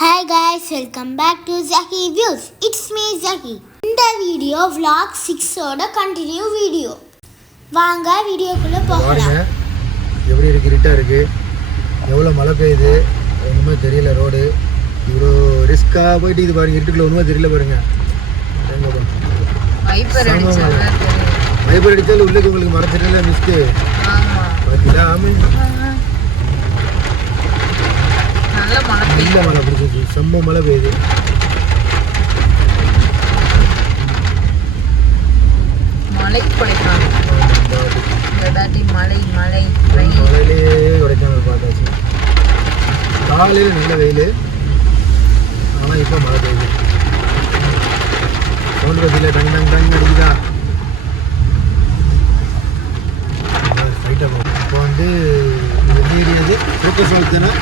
Hi guys, welcome back to Zaki Views. It's me Zaki. இந்த video vlog 6 ஓட continue video. வாங்க வீடியோக்குள்ள போகலாம். எப்படி இருக்கு, இருட்டா இருக்கு, எவ்வளோ மழை பெய்யுது ஒன்றுமே தெரியல. ரோடு இவ்வளோ ரிஸ்க்காக போயிட்டு இது பாருங்க, இருட்டுக்குள்ள ஒன்றுமே தெரியல பாருங்க. வைப்பர் அடித்தாலும் உள்ளுக்கு உங்களுக்கு மழை தெரியல மிஸ்க்கு பார்த்தீங்களா? நல்ல மழை பிடிச்சிச்சு, செம்ம மழை பெய்யுது. மழையிலே கொடைக்கானல் பார்த்தாச்சு. காலையில் நல்ல வெயில், ஆனால் இப்போ மழை பெய்யுது. சவுண்ட் பத்தியில் டங் டங் டங் அடிக்குதா? ஃபைட்டாக போகும். இப்போ வந்து இது ஃபோக்கஸ் வால்க் தானே?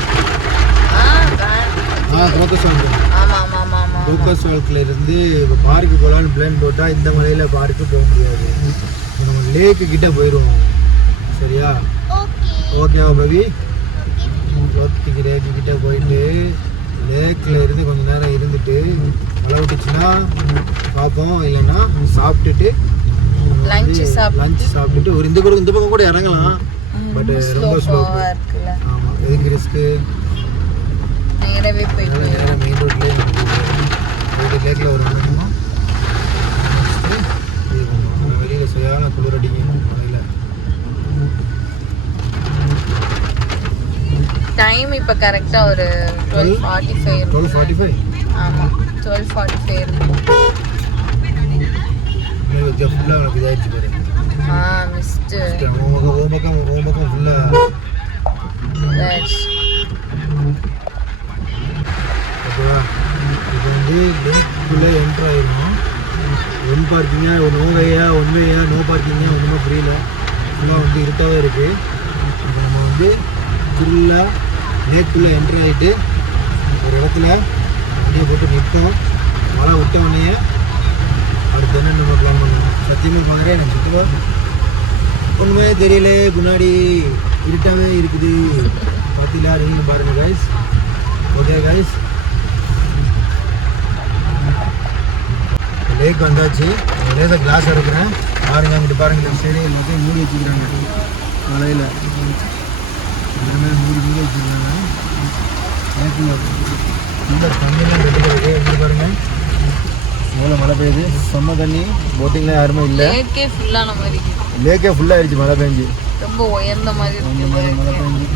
ஃபோக்கஸ் வால்கில் இருந்து இப்போ பார்க்கு போகலான்னு பிளான் போட்டால் இந்த மலையில் பார்க்கு போக முடியாது. நம்ம லேக்கு கிட்டே போயிடுவோம். சரியா? ஓகேவா பவி? லேக்கு கிட்டே போயிட்டு லேக்கில் இருந்து கொஞ்சம் நேரம் இருந்துட்டு மழை விட்டுச்சுன்னா பார்ப்போம், இல்லைன்னா சாப்பிட்டுட்டு லஞ்ச் சாப்பிட்டுட்டு ஒரு இந்த பக்கம் கூட இறங்கலாம். பட் ரொம்ப ஸ்லோ. ஆமாம், எதுக்கு ரிஸ்க்கு? நேராக மெயின் ரோட்லேயே லேக்கில் ஒரு வெளியில் சரியான குளிர் அடிக்கும் மழையில். டைம் இப்போ கரெக்டாக ஒரு 12:45. ஆமாம், 12:45 இருக்கும். ஃபுல்லாக உனக்கு இதாகிடுச்சு பாரு. மிஸ்ட்டு பக்கம் ஃபுல்லாக ஓகேவா? இது வந்து லேக்குள்ளே என்ட்ரு ஆகிடும். ஒன் பார்க்கிங்காக ஒன்வேயா நோ பார்க்கிங்காக ஒன்றுமே புரியல. ஃபுல்லாக வந்து இருட்டாகவே இருக்குது. இப்போ நம்ம வந்து ஃபுல்லாக லேக்குள்ளே என்ட்ரு ஆகிட்டு ஒரு இடத்துல வண்டியை போட்டு நிற்போம். மழை விட்ட உடனே அடுத்து என்ன நம்ம பிளான் பண்ணணும்? சத்தியமாக மாதிரி எனக்கு சுற்றுவா ஒன்றுமே தெரியல. முன்னாடி இருட்டாகவே இருக்குது. பார்த்தீங்களா? நீங்கள் பாருங்கள் கைஸ். ஓகே கைஸ், லேக் வந்தாச்சு. லேசாக கிளாஸ் எடுக்கிறேன் பாருங்க. அங்கிட்டு பாருங்க, சரி எல்லாத்தையும் மூடி வச்சுக்கிறாங்க. மழையில் எல்லாமே மூடி வச்சுக்கிறாங்க. லேக்கில் இந்த தண்ணியெல்லாம் இருக்குது. எப்படி பாருங்க, எவ்வளோ மழை பெய்யுது. செம்ம தண்ணி. போட்டிங்லாம் யாருமே இல்லை. லேக்கே ஃபுல்லாக ஆயிடுச்சு மழை பெஞ்சு. ரொம்ப உயர்ந்த மாதிரி மழை பெஞ்சு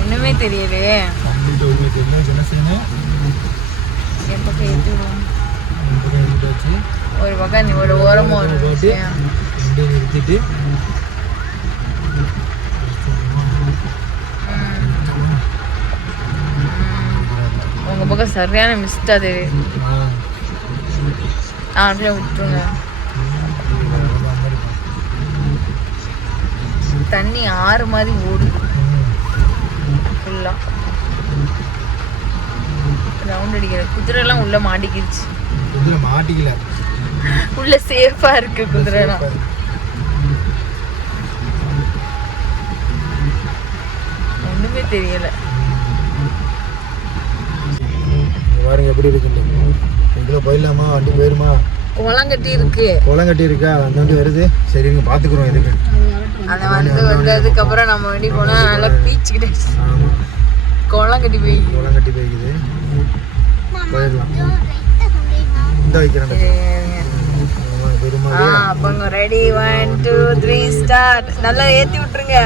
ஒன்றுமே தெரியலையே. ஒரு பக்கம் ஒரு ஓரமாக நிறுத்திட்டு உங்க பக்கம் சரியான மிஸ்டா தெரியுது. அப்படியே விட்டுருங்க. தண்ணி ஆறு மாதிரி ஓடுது ஃபுல்லா. ரவுண்ட் அடிக்கிற குதிரைலாம் உள்ள மாட்டிக்கிடுச்சு. மாட்டிக்கல, உள்ள சேஃபா இருக்கு குதிரைலாம். ஒண்ணுமே தெரியல. பாருங்க எப்படி இருக்கு. இதுல போயிடலாமா? வண்டி போயிருமா? குளங்கட்டி இருக்கு. குளங்கட்டி இருக்கா? அந்த வண்டி வருது. சரி, இங்க பாத்துக்கிறோம். இதுக்கு அந்த வந்ததுக்கு அப்புறம் நம்ம வண்டி போனா நல்லா பீச்சுக்கிட்டே குளங்கட்டி போய்க்குது. போயிடலாம். இந்த வைக்கிறேன். அப்பங்க ரெடி 1 2 3 ஸ்டார்ட். நல்லா ஏத்தி விட்டுருங்க.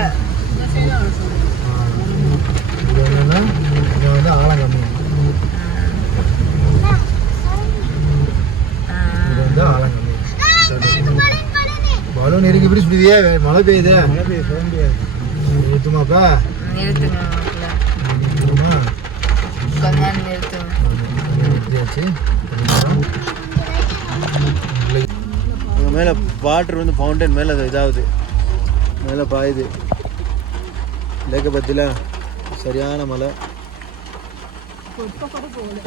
இது என்னன்னா இங்க வந்து ஆழம் கம்மி. இது வந்து ஆழம் கம்மி. பலூன் இறக்கி இப்படி சுடுவியே. மழை பெய்யுது. சொல்ல முடியாது. நிறுத்துமாப்பா? நிறுத்துங்க. மேலே வாட்டர் வந்து ஃபவுண்டன் மேலே அது இதாகுது, மேலே பாயுது. லேக்க பற்றில சரியான மழை.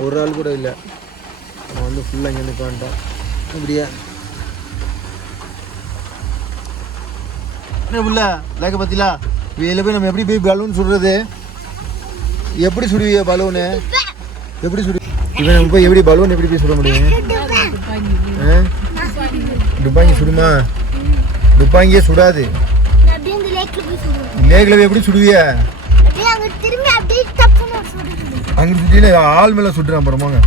ஒரு ஆள் கூட இல்லை. நம்ம வந்து ஃபுல்லாக இங்கே நிற்கான்ட்டோம். இப்படியா என்ன புள்ள லேக்க பற்றிலா? இதில் போய் நம்ம எப்படி போய் பலூன் சுடுறது? எப்படி சுடுவிய பலூனு எப்படி சுடு இவன் போய் எப்படி பலூன் எப்படி போய் சுட முடியும் துப்பாங்கி சுடுமா துப்பாங்கியே சுடாது லேக்ல எப்படி சுடுவிய அங்க சுட்டில ஆள் மேல சுடுறான் அப்புறமாங்க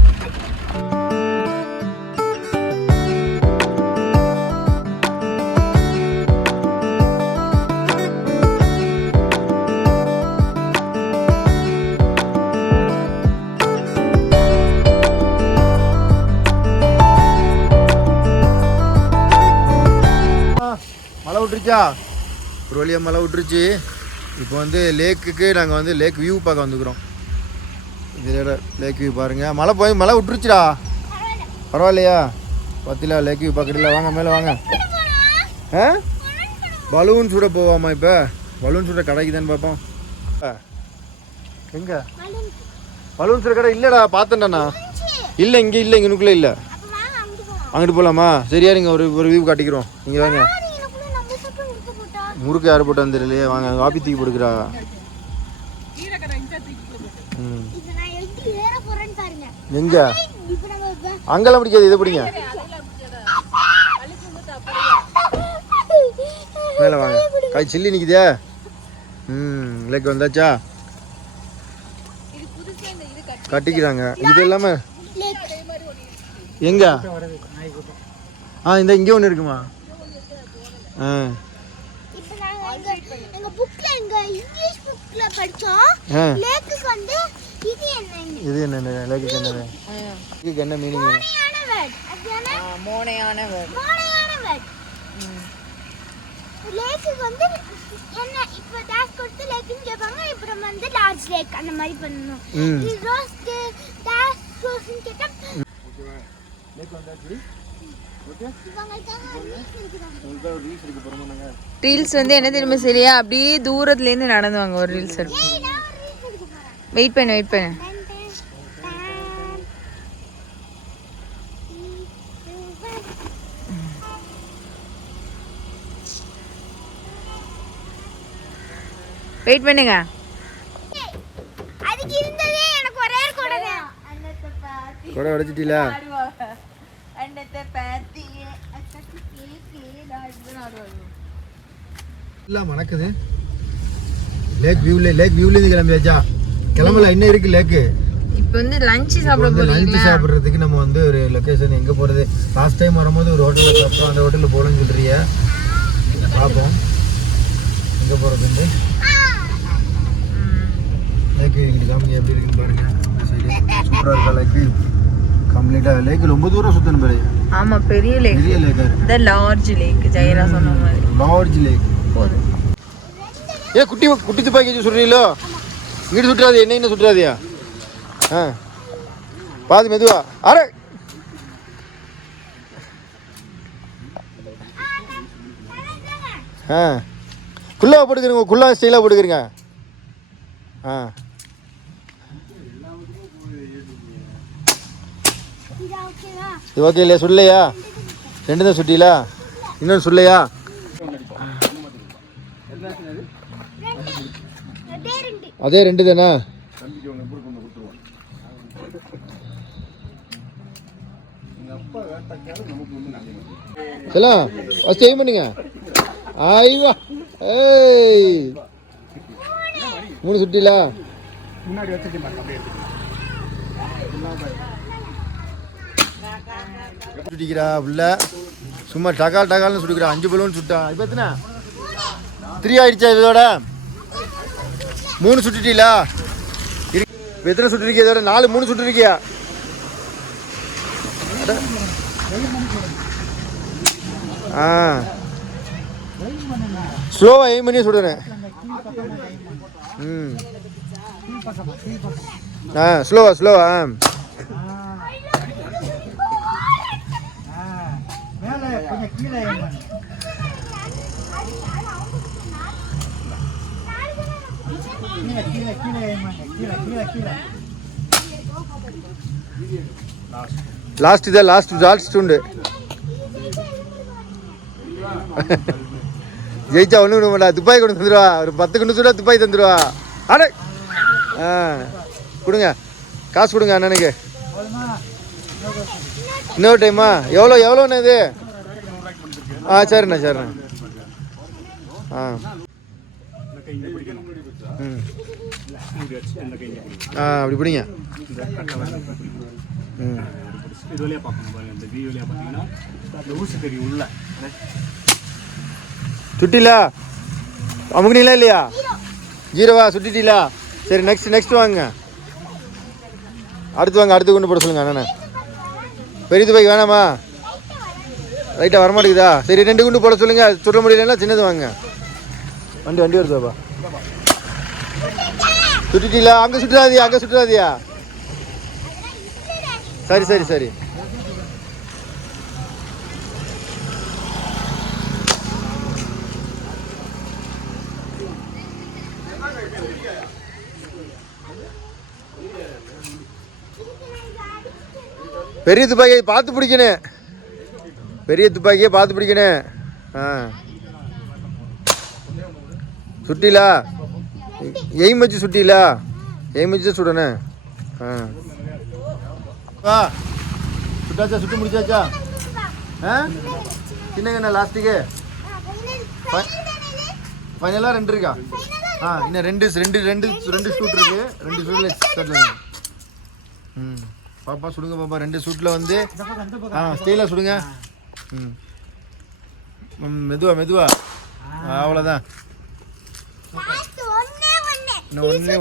மழை விட்டுருச்சா ஒரு வழியாக மழை விட்டுருச்சு இப்போ வந்து லேக்குக்கு நாங்கள் வந்து லேக் வியூ பார்க்க வந்துக்கிறோம் இதில் லேக் வியூ பாருங்கள் மழை விட்டுருச்சுடா பரவாயில்லையா பத்தில லேக் வியூ பார்க்குறீங்களா வாங்க மேலே வாங்க ஆ பலூன் சுட போவாமா இப்போ பலூன் சுட கடைக்கு தானே பார்ப்போம் எங்கே பலூன் சுட கடை இல்லைடா பார்த்தேன்டாண்ணா இல்லை இங்கே இங்கனுக்குள்ளே இல்லை அங்கிட்டு போகலாமா சரியா நீங்கள் ஒரு வியூ காட்டிக்கிறோம் நீங்கள் வாங்க முறுக்கு யார் போட்டு வந்துடலையே வாங்க காப்பி தூக்கி போடுக்கிறா எங்க அங்கெல்லாம் பிடிக்காது இதை பிடிங்க மேலே வாங்க கை சில்லி நிற்குதே லேக் வந்தாச்சா கட்டிக்கிறாங்க இது எல்லாமே எங்க இந்த இங்கே ஒன்று இருக்குமா இது என்ன லேக்குக்கு என்னது லேக்குக்கு என்ன மீனிங் மோனையான லேக்கு வந்து என்ன இப்ப டாஸ் கொடுத்து லேக்குன்னு கேட்பாங்க இப்போ வந்து லார்ஜ் லேக் அந்த மாதிரி பண்ணணும் இது ரோஸ்ட் டாஸ் ரோஸ்ட்னு கேட்டா லேக் வந்தாச்சு ரீல்ஸ் வந்து என்ன தெரியுமா சரியா அப்படியே தூரத்துல இருந்து நடந்து வாங்க ஒரு ரீல்ஸ் வெயிட் பண்ணு வெயிட் பண்ணுங்க அதுக்கு இருந்ததே எனக்கு ஒரே கொடை உடைச்சிட்டீங்களா எல்லாம் மணக்குது லேக் வியூலேருந்து கிளம்பியாச்சா கிளம்பல இன்னும் இருக்கு லேக்கு இப்போ வந்து லஞ்ச் சாப்பிட போறீங்களா லஞ்ச் சாப்பிட்றதுக்கு நம்ம வந்து ஒரு லொக்கேஷன் எங்கே போகிறது லாஸ்ட் டைம் வரும்போது ஒரு ஹோட்டலில் சாப்பிட்டோம் அந்த ஹோட்டலில் போகணும்னு சொல்கிறீங்க பார்ப்போம் எங்கே போகிறதுண்டு லேக் காமிங்க எப்படி இருக்குன்னு பாருங்க சூப்பராக இருக்கா லேக்கு கம்ப்ளீட்டாக லேக்கு ரொம்ப தூரம் சுற்றணும் பாரு ஆமா பெரிய லேக் இந்த லார்ஜ் லேக் ஜெயரா சொன்ன மாதிரி லார்ஜ் லேக் போதும் குட்டி துப்பாக்கி சுடுறீங்களோ இங்கிட்டு சுட்டுறாது என்ன சுட்டுறாதியா பாதி மெதுவா அரே குள்ளா போட்டுக்கிறீங்க குள்ளா ஸ்டைலாக போட்டுக்கிறீங்க இது ஓகே இல்லையா சுடலையா ரெண்டு தான் சுட்டிலா இன்னொன்று சுடலையா அதே ரெண்டு தானே செல்லாம் ஃபஸ்ட் எய்ம் பண்ணுங்க ஐவா ஏய் 3 சுட்டிலா முன்னாடி சுட்டிக்கிறா உள்ள சும்மா டகால்னு சுட்டிக்கிறா 5 பலூன் சுட்டா இப்போ எத்தனை 3 ஆயிடுச்சா இதோட 3 சுட்டுட்டீங்களா இப்போ எத்தனை சுட்டுருக்கியா இதோட 3 சுட்டுருக்கியா ஸ்லோவாக எய்ம் பண்ணி சுடுறேன் ஸ்லோவா லாஸ்ட் உண்டு ஜெயிச்சா ஒண்ணு விட மாட்டா துப்பாக்கி கொண்டு தந்துடுவா ஒரு 10 குண்டு சுடா துப்பாக்கி தந்துடுவா அடே ஆ கொடுங்க, காசு கொடுங்க அண்ணனுக்கு. இன்னொரு டைமா எவ்வளோண்ணே இது? ஆ சரிண்ணா சரிண்ணா. ஆ ம் ஆ அப்படி பிடிங்க. ம் சுட்டிலா அமுக்குனீங்களா இல்லையா? ஜீரோவா சுட்டிட்டீங்களா? சரி நெக்ஸ்ட் வாங்க. அடுத்து கொண்டு போட சொல்லுங்க அண்ணா. பெரிய துப்பாக்கி வேணாமா? ரைட்டாக வரமாட்டேங்குதா? சரி 2 குண்டு போட சொல்லுங்க. சுட முடியலன்னா சின்னது வாங்க. வண்டி வருதாப்பா. சுட்டிட்டீங்களா? அங்கே சுட்டுறாதியா? சரி பெரிய துப்பாக்கியை பார்த்து பிடிக்கணும். ஆ சுட்டிலா எய்ம் வச்சு சுட்டிலா? எய்ம் வச்சு சுடணும். ஆ சுட்டாச்சா? சுட்டு முடிச்சாச்சா? ஆ சின்னங்கண்ணா லாஸ்ட்டுக்கு ஃபைனலாக 2 இருக்கா? ஆ இன்னும் ரெண்டு ஷூட் இருக்கு. 2 ஷூட்டில் ம் பாப்பா சுடுங்க பாப்பா. 2 ஷூட்டில் வந்து ஸ்டைலாக சுடுங்க. மெதுவா அவ்வளோதான். இன்னும் ஒன்று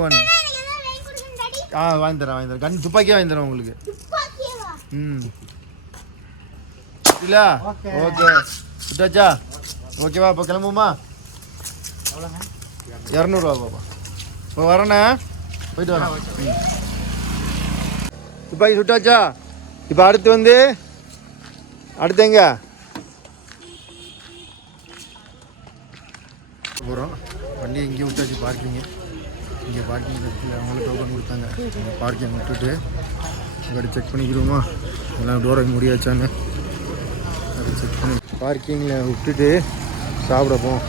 வாங்கி தரேன். கன் துப்பாக்கியாக வாங்கி தரேன் உங்களுக்கு. இல்லை ஓகே சுட்டாச்சா? ஓகேவா? இப்போ கிளம்புமா? 200 பாப்பா. இப்போ வரேண்ணே, போயிட்டு வரேன். துப்பாக்கி சுட்டாச்சா? இப்போ அடுத்து எங்க போகிறோம்? வண்டி இங்கே விட்டாச்சு பார்க்கிங்கு. இங்கே பார்க்கிங் அவங்களே டோக்கன் கொடுத்தாங்க. பார்க்கிங் விட்டுட்டு அப்படி செக் பண்ணிக்கிறோமா எல்லாம் டோரை முடியாச்சான்னு அப்படி செக் பண்ணி பார்க்கிங்கில் விட்டுட்டு சாப்பிடப்போம்.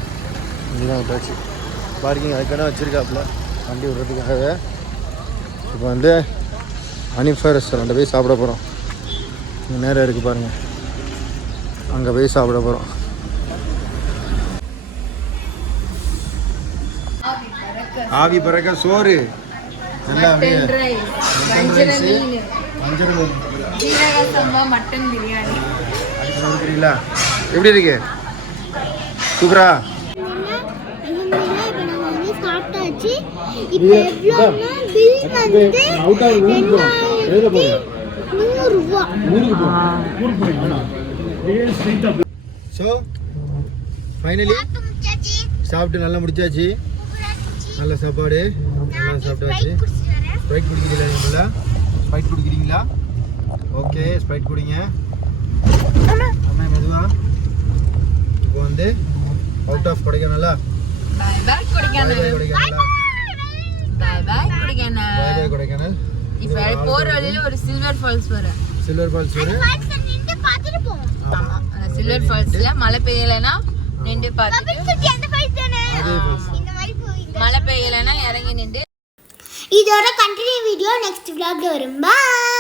இங்கே தான் விட்டாச்சு. பார்க்கிங் அதுக்கான வச்சுருக்காப்புல வண்டி விடுறதுக்காக. இப்போ வந்து அனிஃபா ரெஸ்டாரண்ட்டை போய் சாப்பிட போகிறோம். இங்கே நேரம் இருக்குது பாருங்கள், அங்கே போய் சாப்பிட போகிறோம். ஆவி பறக்க சோறு, நல்லா மட்டன் பிரியாணி இருக்கிறீங்களா? எப்படி இருக்கு? சூப்பரா? ஸோ ஃபைனலி சாப்பிட்டு நல்லா முடிச்சாச்சு. நல்ல சாப்பாடு, நல்லா சாப்பிட்டாச்சு. ஸ்ப்ரைட் குடிக்கிறீங்களா? நம்மள ஸ்ப்ரைட் குடிக்கிறீங்களா? ஓகே ஸ்ப்ரைட் குடிங்க. அம்மா மெதுவா. இப்போ வந்து அவுட் ஆஃப் கொடைக்கானலா? கொடைக்கானல். இப்போ போற வழியில ஒரு சில்வர் ஃபால்ஸ் வரும். சில்வர் ஃபால்ஸ்ல மழை பெய்யலைன்னா நின்று பார்த்துட்டு, மழை பெய்யலைன்னா இறங்கி நின்று. இதோட கண்டினியூ வீடியோ நெக்ஸ்ட் vlogல வரும். பை.